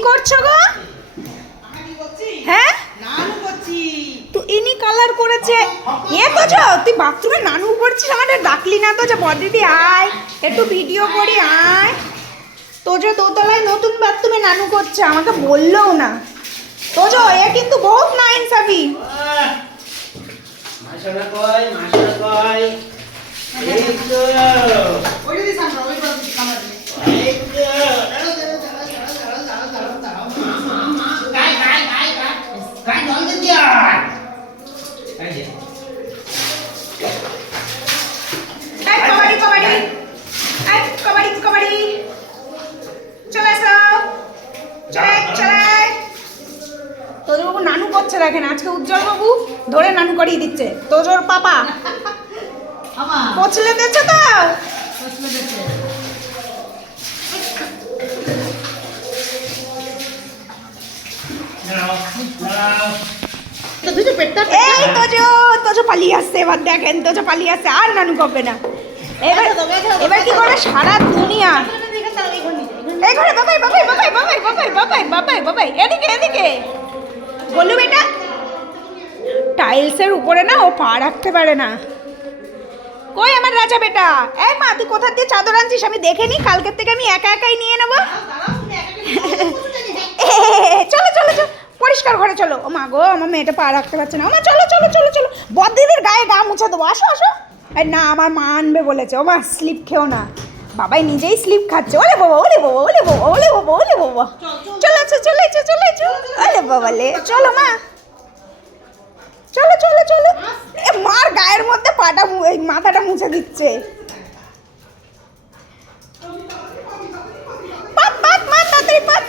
করছো গো? হ্যাঁ তো ইনি কালার করেছে এ তো যা তুই বাথরুমে নানু করছিস আমাদের ডাকলি না তো যে বদিদি আয় একটু ভিডিও করি আয় তো যে দোতলায় নতুন বাথরুমে নানু করছে আমাকে বললোও না তো যে এ কিন্তু বহুত না ইনসাফি মাশাআল্লাহ কই এই তো ওই দিদি সামনে ওই দিদি কামার এই তো গায় দল দে দিয়া এই যে কবাডি চলে আসো চলে তোজো বাবু নানু করছে দেখেন আজকে উজ্জ্বল বাবু ধরে নানু করিয়ে দিচ্ছে তোজোর পাপা পছলে দিচ্ছে তো এই তোজো পালিয়ে আসছে এবার দেখেন তোজো পালিয়ে আসছে আর নানু করবে না এবার কি করে সারা দুনিয়া এই ঘরে বাবাই এদিকে বললু বেটা টাইলসের উপরে না ও পা রাখতে পারে না কই আমার রাজা বেটা এই মা তুই কোথা দিয়ে চাদর আনছিস আমি দেখে নি কালকের থেকে আমি একাই নিয়ে নেবো চলো পরিষ্কার ঘরে চলো ও মা গো আমার মেয়েটা পা রাখতে পারছে না ও মা চলো বদিদির গায়ে গা মুছে দেবো আসো না আমার মা আনবে বলেছে ও মা স্লিপ খেও না বাবাই নিজেই স্লিপ খাচ্ছে ওলে বাবা চলে বাবা লে চলো মা চলো এ মার গায়ের মধ্যে পাটা মাথাটা মুছে দিচ্ছে পাত মা তাড়াতাড়ি পাত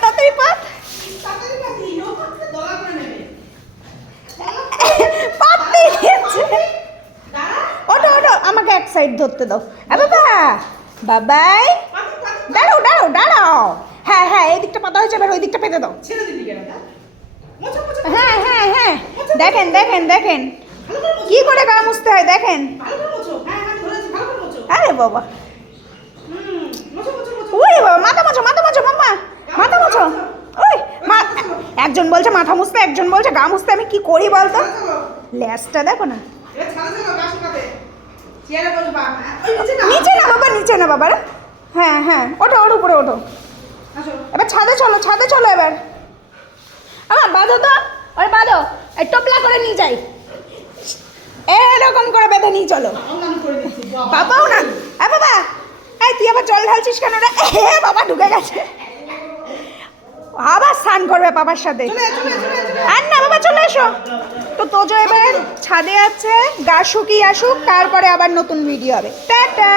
ওটো আমাকে এক সাইড ধরতে দাও বাবাই দাঁড়াও হ্যাঁ এই দিকটা পাতা হয়েছে এবার ওই দিকটা পেতে দাও হ্যাঁ দেখেন কি করে গা মুছতে হয় দেখেন আরে বাবা ওই বাবা মাথা মোছো মাম্মা মাথা মোছো ওই একজন বলছে মাথা মুছতে একজন বলছে গা মুছতে আমি কি করি বলতো ল্যাসটা দেখো না নিচে না বাবা হ্যাঁ ওর উপরে ওঠো এবার ছাদে চলো এবার আমার বাঁধো তো বাঁধো এই টোপলা করে নিয়ে যাই এরকম করে বেঁধে নিয়ে চলো বাবাও না বাবা এই তুই আবার জল ঢালছিস কেন রে বাবা ঢুকে গেছে আবার স্নান করবে বাবার সাথে আর না বাবা চলে এসো তো তোজো এবার ছাদে আছে গা শুকিয়ে আসুক তারপরে আবার নতুন ভিডিও হবে টাটা।